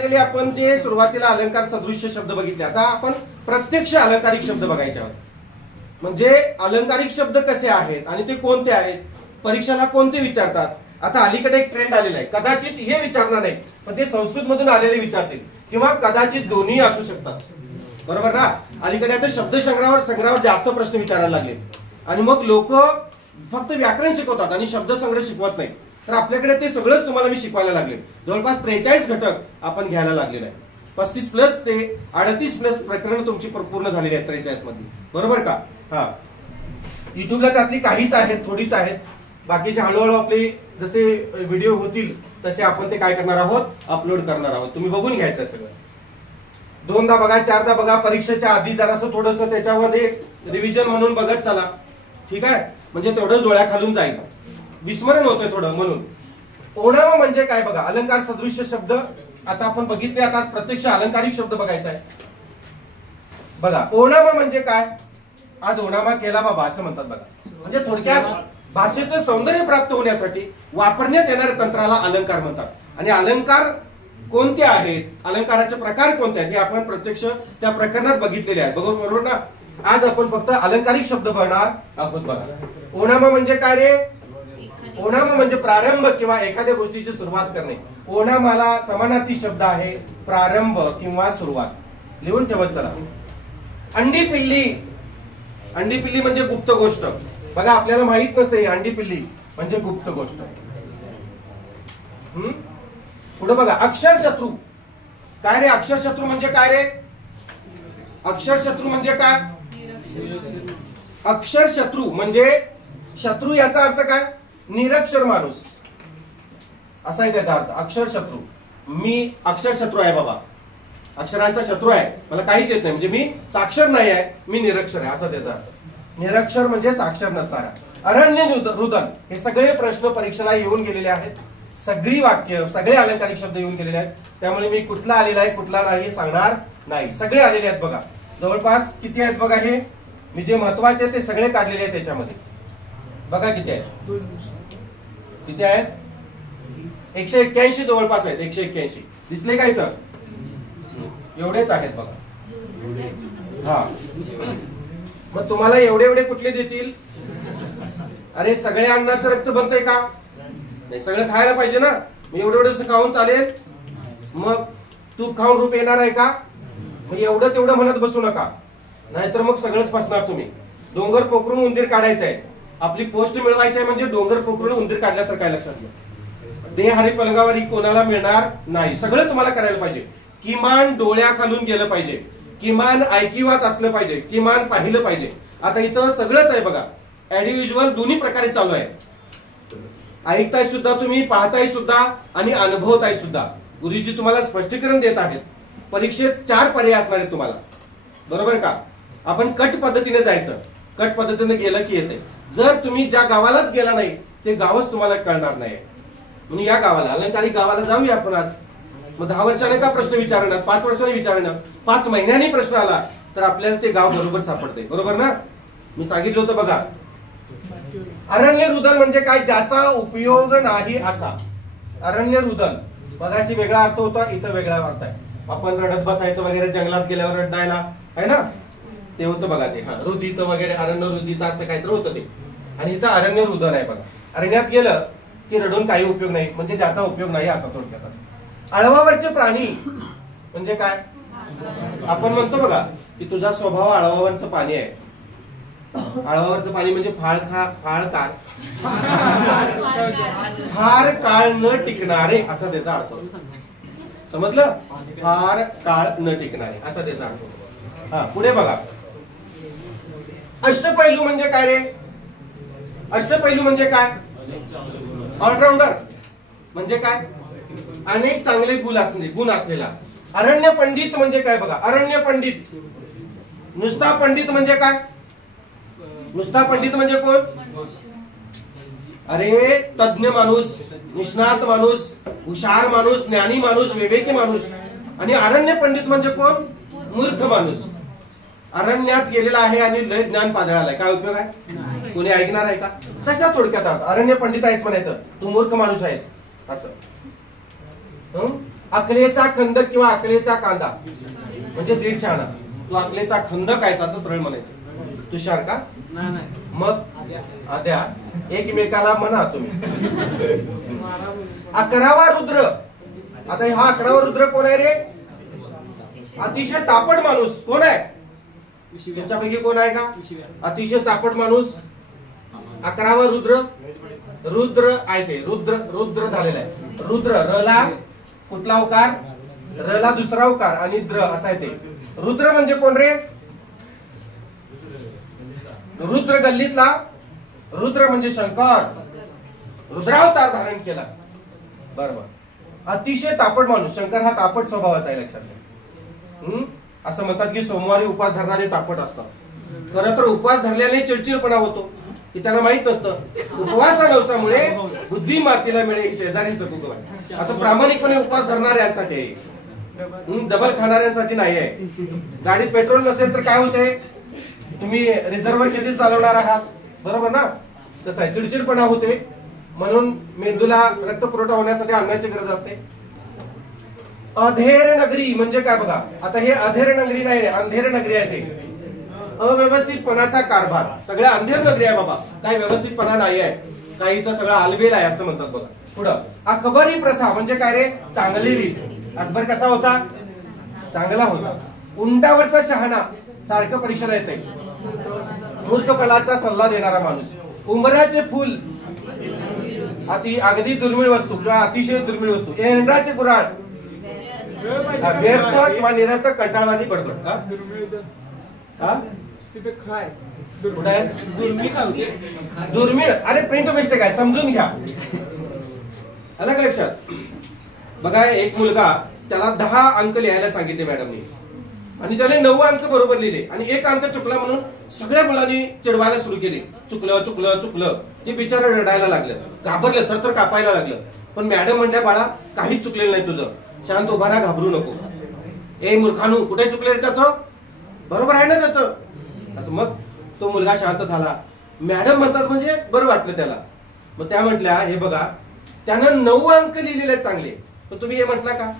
आपण जे सुरुवातीला अलंकार सदृश्य शब्द बघितले, आता आपण प्रत्यक्ष अलंकारिक शब्द बघायचे आहोत. म्हणजे अलंकारिक शब्द कसे आहेत आणि ते कोणते आहेत, परीक्षेला कोणते विचारतात. आता अलीकडे एक ट्रेंड आलेला आहे, कदाचित हे विचारणार नाही पण ते संस्कृत मधून आलेले विचारतील किंवा कदाचित दोन्ही असू शकतात. बरोबर ना. अलीकडे आता शब्द संग्रहावर जास्त प्रश्न विचारायला लागले आणि मग लोक फक्त व्याकरण शिकवतात आणि शब्द संग्रह शिकवत नाही. तर आपल्याकडे ते सगळंच तुम्हाला मी शिकवायला लागले. जवळपास 43 घटक आपण घ्यायला लागलेले आहे. 35 प्लस ते 38 प्लस प्रकरण तुमची पूर्ण झालेली आहेत 43 मध्ये. बरोबर का. हा, युट्यूबला त्यातली काहीच आहेत, थोडीच आहेत. बाकीचे हळूहळू आपले जसे व्हिडिओ होतील तसे आपण ते काय करणार आहोत, अपलोड करणार आहोत. तुम्ही बघून घ्यायचं सगळं. 2दा बघा, 4दा बघा. परीक्षेच्या आधी जरासं थोडंसं त्याच्यामध्ये रिव्हिजन म्हणून बघत चला. ठीक आहे, म्हणजे तेवढं डोळ्या खालून जाईल, विस्मरण होतंय थोडं म्हणून. ओणामा म्हणजे काय बघा, अलंकार सदृश्य शब्द आता आपण बघितले. आता प्रत्यक्ष अलंकारिक शब्द बघायचा आहे बघा. ओणामा म्हणजे काय, आज ओणामा केला बाबा असं म्हणतात बघा. म्हणजे थोडक्यात भाषेचं सौंदर्य प्राप्त होण्यासाठी वापरण्यात येणाऱ्या तंत्राला अलंकार म्हणतात. आणि अलंकार कोणते आहेत, अलंकाराचे प्रकार कोणते आहेत हे आपण प्रत्यक्ष त्या प्रकरणात बघितलेले आहेत. बरोबर ना. आज आपण फक्त अलंकारिक शब्द बघणार आहोत बघा. ओणामा म्हणजे काय रे, ओणामा म्हणजे प्रारंभ किंवा एखाद्या गोष्टीची सुरुवात करणे. ओणामाला समानार्थी शब्द आहे प्रारंभ किंवा सुरुवात. लिहून ठेवत चला. अंडी पिल्ली, अंडी पिल्ली म्हणजे गुप्त गोष्ट. बघा आपल्याला माहित नसते अंडी पिल्ली म्हणजे गुप्त गोष्ट. पुढे बघा, अक्षरशत्रू. काय रे अक्षरशत्रू म्हणजे काय रे, अक्षरशत्रू म्हणजे काय, अक्षरशत्रू म्हणजे शत्रू याचा अर्थ काय, निरक्षर माणूस असा आहे त्याचा अर्थ. अक्षरशत्रू, मी अक्षरशत्रू आहे बाबा, अक्षरांचा शत्रू आहे, मला काहीच येत नाही, म्हणजे मी साक्षर नाही आहे, मी निरक्षर आहे असा त्याचा अर्थ. निरक्षर म्हणजे साक्षर नसणारा. अरण्य रुदन हे सगळे प्रश्न परीक्षेला येऊन गेलेले आहेत. सगळी वाक्य, सगळे अलंकारिक शब्द येऊन गेलेले आहेत. त्यामुळे मी कुठला आलेला आहे कुठला नाही सांगणार नाही. सगळे आलेले आहेत बघा. जवळपास किती आहेत बघा. हे मी जे महत्वाचे ते सगळे काढलेले आहेत त्याच्यामध्ये. बघा किती आहेत, किती आहेत, 181 जवळपास आहेत. 181 दिसले का इथं, एवढेच आहेत बघा. हा, मग तुम्हाला एवढे एवढे कुठले देतील. अरे सगळ्या अन्नाचं रक्त बनतंय का नाही, सगळं खायला पाहिजे ना. मग एवढं एवढं खाऊन चालेल, मग तूप खाऊन रूप येणार आहे का. मग एवढं तेवढं म्हणत बसू नका, नाहीतर मग सगळंच फसणार तुम्ही. डोंगर पोखरून उंदीर काढायचं आहे, आपली पोस्ट मिळवायची आहे म्हणजे डोंगर पोखरून उंदीर काढल्यासारखं आहे. लक्षात घ्या, देह हरी पलंगावर ही कोणाला मिळणार नाही. सगळं तुम्हाला करायला पाहिजे. किमान डोळ्या खालून गेलं पाहिजे, किमान ऐकिवात असलं पाहिजे, किमान पाहिलं पाहिजे. आता इथं सगळंच आहे बघा. ऑडिओ व्हिज्युअल दोन्ही प्रकारे चालू आहे. ऐकताय सुद्धा तुम्ही, पाहताय सुद्धा आणि अनुभवताय सुद्धा. गुरुजी तुम्हाला स्पष्टीकरण देत आहेत. परीक्षेत 4 पर्याय असणार आहेत तुम्हाला. बरोबर का. आपण कट पद्धतीने जायचं, कट पद्धतीने गेलं की येते. जर तुम्ही ज्या गावालाच गेला नाही ते गावच तुम्हाला कळणार नाही. म्हणून या गावाला, अलंकारिक गावाला जाऊया आपण आज. मग 10 वर्षाने का प्रश्न विचारणार, 5 वर्षांनी विचारणार, 5 महिन्यांनी प्रश्न आला तर आपल्याला ते गाव बरोबर सापडते. बरोबर ना. मी सांगितलं होतं बघा. अरण्य रुदन म्हणजे काय, ज्याचा उपयोग नाही असा. अरण्य रुदन बघाशी वेगळा अर्थ होता, इथं वेगळा अर्थ आहे. आपण रडत बसायचं वगैरे, जंगलात गेल्यावर रडायला आहे ना, ते होतं बघा ते. हा, रुदित वगैरे, अरण्य रुदित असं काहीतरी होतं ते. आणि इथं अरण्य रुदन आहे बघा. अरण्यात गेलं की रडून काही उपयोग नाही, म्हणजे ज्याचा उपयोग नाही असा थोडक्यात असं. आळवावरचे प्राणी म्हणजे काय, आपण म्हणतो बघा की तुझा स्वभाव आळवावरचं पाणी आहे. आळवावरचं पाणी म्हणजे फार काळ न टिकणारे असा त्याचा अर्थ. समजलं, फार काळ न टिकणारे असा त्याचा अर्थ. हा, पुढे बघा. अष्टपैलू म्हणजे काय रे, अष्टपैलू म्हणजे काय, ऑलराऊंडर म्हणजे काय, अनेक चांगले गुण असलेला. अरण्य पंडित म्हणजे काय बघा. अरण्य पंडित, नुसता पंडित म्हणजे काय, नुसता पंडित म्हणजे कोण, अरे तज्ञ माणूस, निष्णात माणूस, हुशार माणूस, ज्ञानी माणूस, विवेकी माणूस. आणि अरण्य पंडित म्हणजे कोण, मूर्ख माणूस. अरण्यात गेलेला आहे आणि लय ज्ञान पाजळालाय, काय उपयोग आहे, कोणी ऐकणार आहे का. तशा थोडक्यात अरण्य पंडित आहेस म्हणायचं, तू मूर्ख माणूस आहेस असं. अकलेचा खंदक किंवा अकलेचा कांदा म्हणजे दीड शहाणा. तू अकलेचा खंदक आहेस असं सरळ म्हणायचं. तुषार का मग आद्या एकमेकाला म्हणा तुम्ही. 11वा रुद्र. आता हा 11वा रुद्र कोण आहे रे? अतिशय तापट माणूस. कोण आहे तुमच्यापैकी? कोण आहे का अतिशय तापट माणूस? 11वा रुद्र. रुद्र आहे ते. रुद्र झालेला आहे. रुद्र रला कुठला उकार? रला दुसरा उकार आणि द्र असा आहे ते. रुद्र म्हणजे कोण रे? रुद्र गल्लीतला रुद्र म्हणजे शंकर. रुद्रावतार धारण केला. बरोबर. अतिशय तापट माणूस. शंकर हा तापट स्वभावाचा आहे, लक्षात घ्या. असं म्हणतात की सोमवारी उपवास धरणारे तापट असतात. खरं तर उपवास धरल्याने चिडचिडपणा होतो हे त्यांना माहित नसतं. उपवासामुळे बुद्धी मातीला मिळे शेजारी सकू. आता प्रामाणिकपणे उपवास धरणाऱ्यांसाठी, डबल खाणाऱ्यांसाठी नाही आहे. गाडीत पेट्रोल नसेल तर काय होते? तुम्ही रिझर्व्हर किती चालवणार आहात, बरोबर ना? तसं आहे, चिडचिडपणा होते. म्हणून मेंदूला रक्तपुरवठा होण्यासाठी अन्नाची गरज असते. अधेर नगरी म्हणजे काय बघा. आता हे अधेर नगरी नाही, अंधेर नगरी आहे. ते अव्यवस्थितपणाचा कारभार. सगळ्या अंधेर नगरी आहे बाबा, काही व्यवस्थितपणा नाही आहे. काही तर सगळं आलबेल आहे असं म्हणतात बघा. पुढं अकबरी प्रथा म्हणजे काय रे? चांगली रीत. अकबर कसा होता? चांगला होता. उंटावरचा शहाणा. सारखं परीक्षेला येते. मूर्खपणाचा सल्ला देणारा माणूस. उंबऱ्याचे फुल अगदी दुर्मिळ वस्तू किंवा अतिशय दुर्मिळ वस्तू. एरंडाचे गुराळ व्यर्थ किंवा निरर्थक कंटाळवाणी बडबड. दुर्मिळ. अरे प्रिंट मिस्टेक आहे, समजून घ्या. आलं का लक्षात? बघा एक मुलगा, त्याला 10 अंक लिहायला सांगितले मॅडमनी आणि त्याने 9 अंक बरोबर लिहिले आणि 1 अंक चुकला म्हणून सगळ्या मुलांनी चिडवायला सुरू केली. चुकलं चुकलं चुकलं. ते बिचारा रडायला लागलं, घाबरलं, थरथर कापायला लागलं. पण मॅडम म्हणल्या बाळा काहीच चुकलेलं नाही तुझं, शांत उभा राहा, घाबरू नको. ए मूर्खानू, कुठे चुकले त्याचं? बरोबर आहे ना त्याचं? असं. मग तो मुलगा शांत झाला. मॅडम म्हणतात म्हणजे बरं वाटलं त्याला. मग त्या म्हटल्या हे बघा त्यानं 9 अंक लिहिलेले चांगले, पण तुम्ही हे म्हटला का?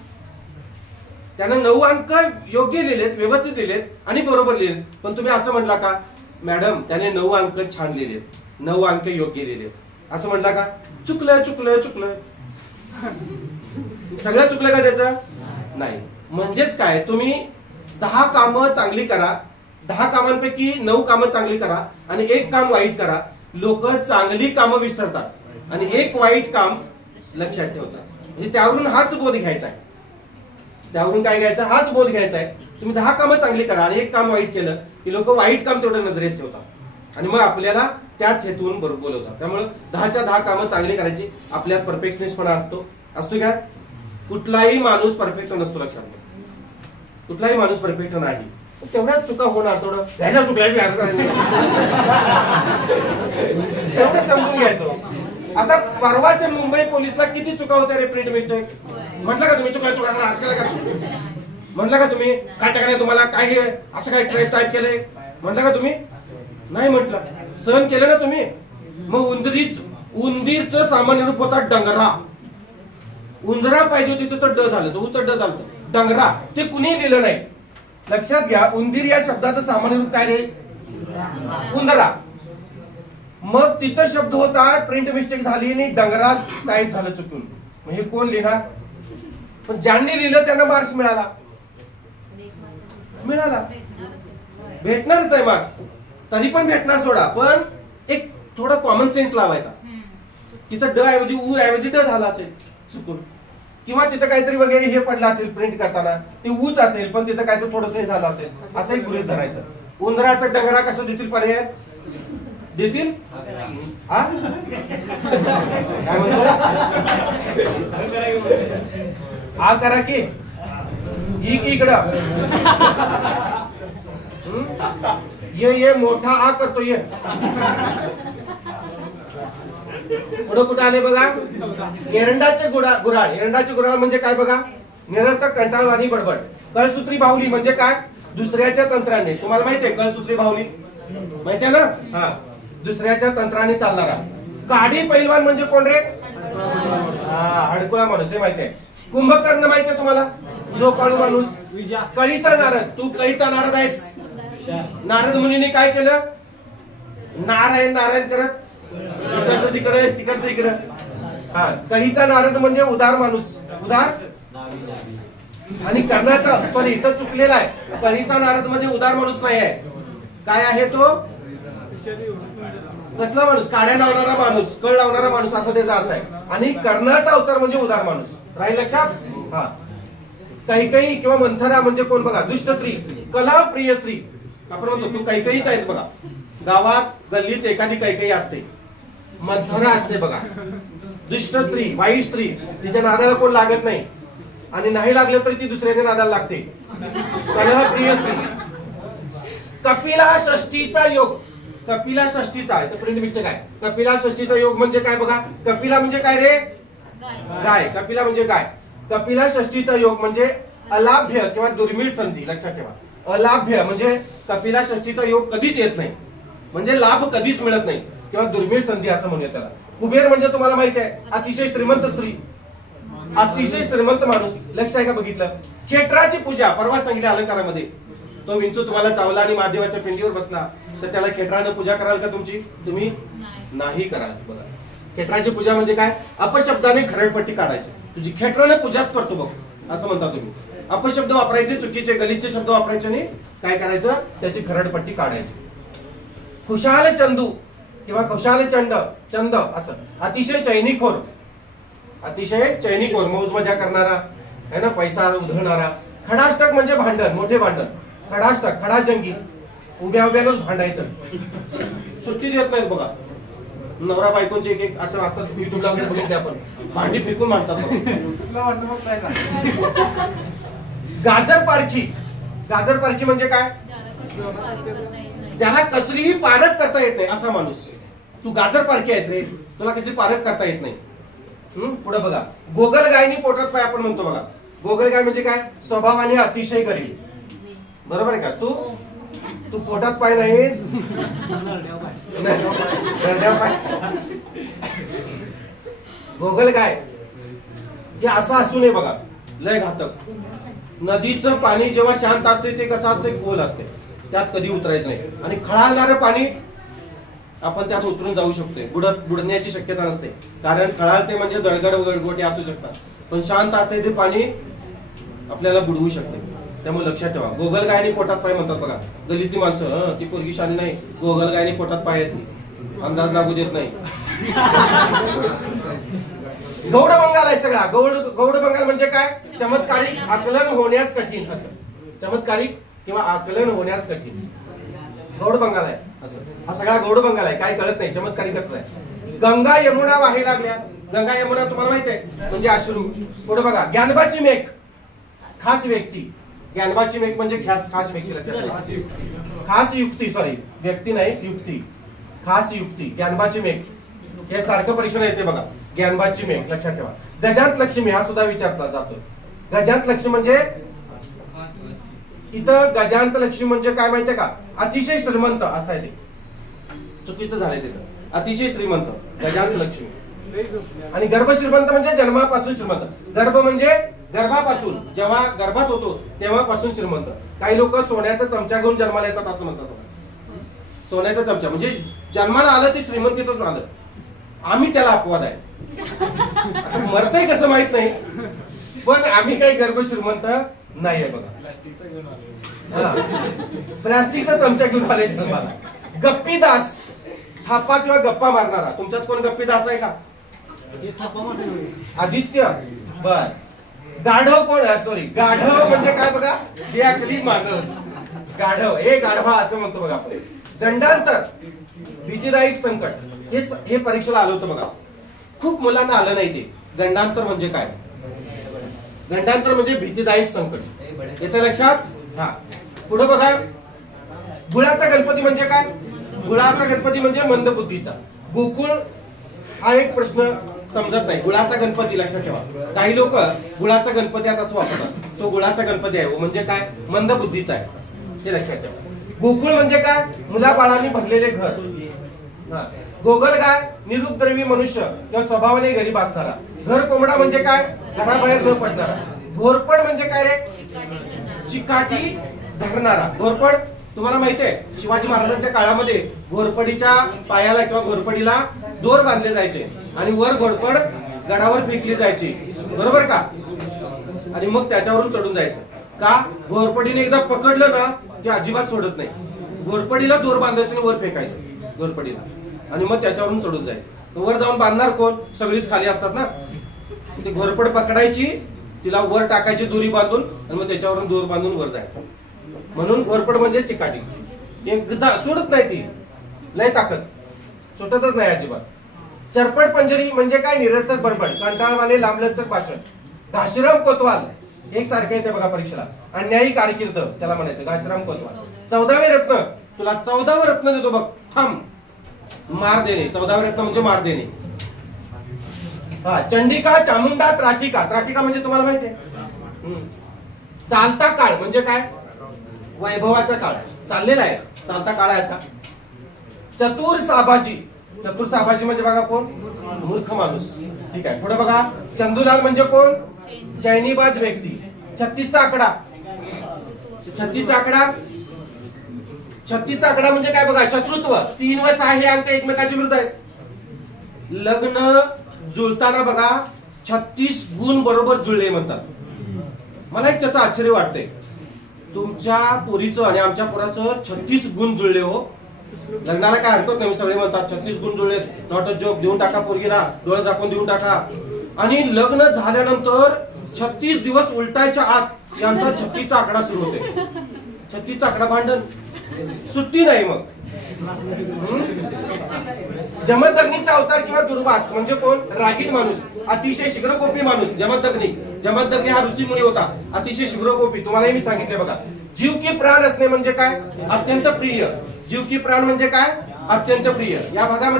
त्यानं 9 अंक योग्य लिहिलेत, व्यवस्थित लिहिलेत आणि बरोबर लिहिलेत, पण तुम्ही असं म्हटला का? मॅडम त्याने 9 अंक छान लिहिलेत, 9 अंक योग्य लिहिलेत असं म्हटला का? चुकलं चुकलं चुकलं. सगळं चुकलं का त्याचं? नाही. म्हणजेच काय, तुम्ही 10 कामं चांगली करा, 10 कामांपैकी 9 कामं चांगली करा आणि 1 काम वाईट करा. लोक चांगली कामं विसरतात आणि 1 वाईट काम लक्षात ठेवतात. म्हणजे त्यावरून हाच बोध घ्यायचा आहे. त्यावरून काय घ्यायचा? हाच बोध घ्यायचा आहे. तुम्ही 10 कामं चांगली करा आणि 1 काम वाईट केलं की लोक वाईट काम तेवढं नजरेस ठेवतात आणि मग आपल्याला त्याच हेतून बरोबर बोलवतात. त्यामुळे 10च्या 10 कामं चांगली करायची. आपल्यात परफेक्शनिस्टपणा असतो का? कुठलाही माणूस परफेक्ट नसतो, लक्षात घ्या. कुठलाही माणूस परफेक्ट नाही. तेवढ्याच चुका होणार, थोडं तेवढं समजून घ्यायचं. आता परवाच्या मुंबई पोलिसला किती चुका होत्या रे? प्रिंट मिस्टेक म्हटलं का तुम्ही? चुका चुका म्हटलं का तुम्ही? काय टाकलं तुम्हाला? काय हे असं काय टाईप केलंय म्हटलं का तुम्ही? नाही म्हटलं. सहन केलं ना तुम्ही. मग उंदीरचं सामान्य रूप होता डंगरा. उंदरा पाहिजे होती तर ड झालं, ड झालं. डंगरा ते कुणी लिहिलं नाही. लक्षात घ्या, उंदीर या शब्दाचं सामान्य रूप काय रे? उंदरा. मग तिथं शब्द होता, प्रिंट मिस्टेक झाली आणि डंगरा टाईप झालं चुकून. मग हे कोण लिहिणार? पण ज्यांनी लिहिलं त्यांना मार्क्स मिळाला. भेटणारच आहे मार्क्स, तरी पण भेटणार सोडा. पण एक थोडा कॉमन सेन्स लावायचा. तिथं ड ऐवजी उ ऐवजी ड झाला असेल चुकून, किंवा तिथं काहीतरी वगैरे हे पडलं असेल प्रिंट करताना, ते ऊच असेल पण तिथं काहीतरी थोडंसं हे झालं असेल, असंही गृहीत धरायचं. उंदराचं डंगरा कसं देतील? पर्याय देतील? हा काय म्हणतो? आ करा की इकडं ये मोठा आ करतो. ये पुढं कुठं आले बघा? एरंडाचे गुराळ. एरंडाचे गुराळ म्हणजे काय बघा? निरर्थक कंटाळवाणी बडबड. कळसूत्री बाहुली म्हणजे काय? दुसऱ्याच्या तंत्राने. तुम्हाला माहिती आहे कळसूत्री बाहुली? माहिती आहे ना? हा, दुसऱ्याच्या तंत्राने चालणारा. काडी पैलवान म्हणजे कोण रे? हा, हडकुळा माणूस. हे माहिती आहे. कुंभकर्ण माहितीये तुम्हाला, जो काळू माणूस. कळीचा नारद, तू कळीचा नारद आहेस. नारद मुनीने काय केलं, नारायण नारायण करत इकडचं तिकडे तिकडचं इकडं. हा, कळीचा नारद म्हणजे उदार माणूस. उदार आणि कर्णाचा, सॉरी इथं चुकलेला आहे. कळीचा नारद म्हणजे उदार माणूस नाही आहे. काय आहे तो, कसला माणूस, काड्या लावणारा माणूस, कळ लावणारा माणूस असा त्याचा अर्थ आहे. आणि कर्णाचा अवतार म्हणजे उदार माणूस. राहील लक्षात. हा, कैकेयी किंवा मंथरा म्हणजे कोण बघा, दुष्ट स्त्री, कला प्रिय स्त्री. आपण म्हणतो तू कैकेयीच आहेस बघा. गावात गल्लीत एखादी कैकेयी असते, मंथरा असते बघा, दुष्ट स्त्री, वाईट स्त्री. तिच्या नादाला कोण लागत नाही, आणि नाही लागलं तरी ती दुसऱ्याच्या नादाला लागते. कलह प्रिय स्त्री. कपिला षष्ठीचा योग, कपिला षष्ठीचा आहे तर प्रिंट मिस्टेक आहे. कपिला षष्ठीचा योग म्हणजे काय बघा, कपिला म्हणजे काय रे, गाय. कपिला म्हणजे गाय. कपिला षष्ठीचा योग म्हणजे अलाभ्य किंवा दुर्मिळ संधी. लक्षात ठेवा, अलाभ्य म्हणजे कपिला षष्ठीचा योग कधीच येत नाही, म्हणजे लाभ कधीच मिळत नाही किंवा दुर्मिळ संधी असं म्हणूया त्याला. कुबेर म्हणजे तुम्हाला माहिती आहे, अतिशय श्रीमंत स्त्री, अतिशय श्रीमंत माणूस. लक्ष आहे का बघितलं. खेटराची पूजा परवा सांगितलं अलंकारामध्ये. तो विंचू तुम्हाला चावला आणि महादेवाच्या पिंडीवर बसला तर त्याला खेटरानं पूजा कराल का तुमची, तुम्ही नाही कराल. बघा, खेटराची पूजा म्हणजे काय, अपशब्दाने खरडपट्टी काढायची. तुझी खेटराने पूजाच करतो बघ असं म्हणता तुम्ही. अपशब्द वापरायचे, चुकीचे गलिच्छ शब्द वापरायचे आणि काय करायचं, त्याची खरडपट्टी काढायची. खुशाल चंदू किंवा खुशाल चंड, चंद असं, अतिशय चैनीखोर, अतिशय चैनीखोर, मौज मजा करणारा है ना, पैसा उधळणारा. खडाष्टक म्हणजे भांडण, मोठे भांडण. खडाष्टक, खडाजंगी, उभ्या उभ्यानच भांडायचं, सुट्टी देत नाहीत बघा. नवरा बायकोचे एक एक असं असतात, युट्यूबला वगैरे बघितले आपण, भांडी फेकून मांडतात. गाजर पारखी, गाजर पारखी म्हणजे काय, ज्याला कसलीही पारख करता येत नाही असा माणूस. तू गाजर पारखी आहेस रे, तुला कसली पारख करता येत नाही. पुढे बघा, गोगल गायनी पोटात पाय आपण म्हणतो बघा. गोगल गाय म्हणजे काय, स्वभावाने अतिशय गरीब. बरोबर आहे का. तू तू पोटात पाय नाहीस, गोगल गाय हे असं असू नये बघा, लय घातक. नदीचं पाणी जेव्हा शांत असते ते कसं असते, खोल असते, त्यात कधी उतरायचं नाही. आणि खळाळणारं पाणी आपण त्यात उतरून जाऊ शकतो, बुडण्याची शक्यता नसते. कारण खळाळते म्हणजे दळगड गडगोटे असू शकतात, पण शांत असते ते पाणी आपल्याला बुडवू शकते. त्यामुळे लक्षात ठेवा, गोगल गायनी पोटात पाय म्हणतात बघा. गल्लीतली माणसं, ती पोरगी शानी नाही, गोगल गायनी पोटात पाय येत नाही, अंदाज लागू देत नाही. गौड बंगाल आहे सगळा. गौड बंगाल म्हणजे काय, चमत्कारिक, आकलन होण्यास कठीण असं. चमत्कारिक किंवा आकलन होण्यास कठीण गौड बंगाल आहे असं. हा सगळा गौड बंगाल आहे, काय कळत नाही, चमत्कारिकच आहे. गंगा यमुना वाही लागल्या. गंगा यमुना तुम्हाला माहिती आहे म्हणजे अश्रू. पुढे बघा, ज्ञानबाची मेघ, खास व्यक्ती. ज्ञानबाची मेघ म्हणजे खास व्यक्ती. लक्षात, खास युक्ती, सॉरी व्यक्ती नाही युक्ती, खास युक्ती. ज्ञानबाची मेघ हे सारखं परीक्षण येते बघा, ज्ञानबाची मेघ. लक्षात ठेवा. गजांत लक्ष्मी हा सुद्धा विचारला जातो. गजांत लक्ष्मी म्हणजे, इथं गजांत लक्ष्मी म्हणजे काय माहितीये का, अतिशय श्रीमंत असं आहे. ते चुकीचं झालंय तिथं, अतिशय श्रीमंत गजांत लक्ष्मी. आणि गर्भ श्रीमंत म्हणजे जन्मापासून श्रीमंत. गर्भ म्हणजे गर्भापासून, जेव्हा गर्भात होतो तेव्हापासून श्रीमंत. काही लोक सोन्याचा चमचा घेऊन जन्माला येतात असं म्हणतात. सोन्याचा चमचा म्हणजे जन्माला आलं ते श्रीमंतीतच आलं. आम्ही त्याला अपवाद आहे. मरतय कसं माहित नाही, पण आम्ही काही गर्भ श्रीमंत नाहीये बघा. प्लास्टिकचा चमचा घेऊन आले जन्माला. गप्पीदास, थापा किंवा गप्पा मारणारा. तुमच्यात कोण गप्पीदास आहे का, आदित्य. बर, गाढव कोण, सॉरी गाढव म्हणजे काय बघा, बेअक्कली माणूस. गाढव, हे गाढवा असं म्हणतो बघा आपण. दंडांतर, भीतीदायक संकट, हे परीक्षेला आलं होतं बघा. खूप मुलांना आलं नाही ते. दंडांतर म्हणजे काय, दंडांतर म्हणजे भीतीदायक संकट. याच्या लक्षात. हा, पुढे बघा, गुळाचा गणपती म्हणजे काय, गुळाचा गणपती म्हणजे मंदबुद्धीचा. गोकुळ हा एक प्रश्न समजत नाही. गुळाचा गणपती लक्षात ठेवा. काही लोक गुळाचा गणपती आता असं वापरतात, तो गुळाचा गणपती आहे म्हणजे काय, मंदबुद्धीचा आहे, हे लक्षात ठेवा. गोकुळ म्हणजे काय, मुलाबाळांनी भरलेले घर. गोगल गाय, निरुपद्रवी मनुष्य किंवा स्वभावाने गरीब असणारा. घर कोंबडा म्हणजे काय? घराबाहेर न पडणारा. घोरपड म्हणजे काय रे? चिकाटी धरणारा. घोरपड तुम्हाला माहिती आहे, शिवाजी महाराजांच्या काळामध्ये घोरपडीच्या पायाला किंवा घोरपडीला दोर बांधले जायचे आणि वर घोरपड गडावर फेकली जायची, बरोबर का? आणि मग त्याच्यावरून चढून जायचं. का? घोरपडीने एकदा पकडलं ना ते अजिबात सोडत नाही. घोरपडीला दोर बांधायचं आणि वर फेकायचं घोरपडीला, आणि मग त्याच्यावरून चढून जायचं. वर जाऊन बांधणार कोण? सगळीच खाली असतात ना. ती घोरपड पकडायची, तिला वर टाकायची दोरी बांधून, आणि मग त्याच्यावरून दोर बांधून वर जायचं. म्हणून घोरपड म्हणजे चिकाटी. एकदा सोडत नाही ती, लय ताकद, सुटतच नाही अजिबात. चरपट पंजरी म्हणजे काय? निरर्थक बडबड, कंटाळवाणे लांबलचक भाषण. घाशीराम कोतवाल एक सारखं येते बघा परीक्षेला. अन्यायी कारकीर्द त्याला म्हणायचं घाशीराम कोतवाल. 14वे रत्न, तुला 14वं रत्न देतो बघ. थांब. मार देणे. 14वे रत्न म्हणजे मार देणे. हा, चंडिका, चामुंडा, त्राटिका. त्राटिका म्हणजे तुम्हाला माहिती आहे. चालता काळ म्हणजे काय? वैभवाचा काळ चाललेला आहे, चालता काळ आहे आता. चतुर साबाजी. चतुर साबाजी म्हणजे बघा कोण? मूर्ख माणूस. ठीक आहे, पुढे बघा. चंदूलाल म्हणजे कोण? चैनीबाज व्यक्ती. 36चा आकडा. 36चा आकडा. 36चा आकडा म्हणजे काय बघा? शत्रुत्व. 3 व 6 हे अंक एकमेकाच्या विरुद्ध आहेत. लग्न जुळताना बघा 36 गुण बरोबर जुळले म्हणतात. मला एक त्याचं आश्चर्य वाटतंय. तुमच्या पोरीचं आणि आमच्या पोराचं 36 गुण जुळले हो. लग्नाला काय हरकत नाही, सगळे म्हणतात 36 गुण जुळले, नॉट अ जोक, देऊन टाका पोरगीला, डोळे झाकून देऊन टाका. आणि लग्न झाल्यानंतर 36 दिवस उलटायच्या आत यांचा 36चा आकडा सुरू होते. 36चा आकडा भांडण, सुट्टी नाही. मग जमदग्नीचा अवतार किंवा दुर्वास म्हणजे कोण? रागीट माणूस, अतिशय शीघ्रकोपी माणूस. जमदग्नी हा ऋषीमुनी होता, अतिशय शीघ्रकोपी. तुम्हालाही मी सांगितले बघा. जीव की प्राण असणे म्हणजे काय? अत्यंत प्रिय. जीव की प्राण म्हणजे काय? अत्यंत प्रिय. या भागामध्ये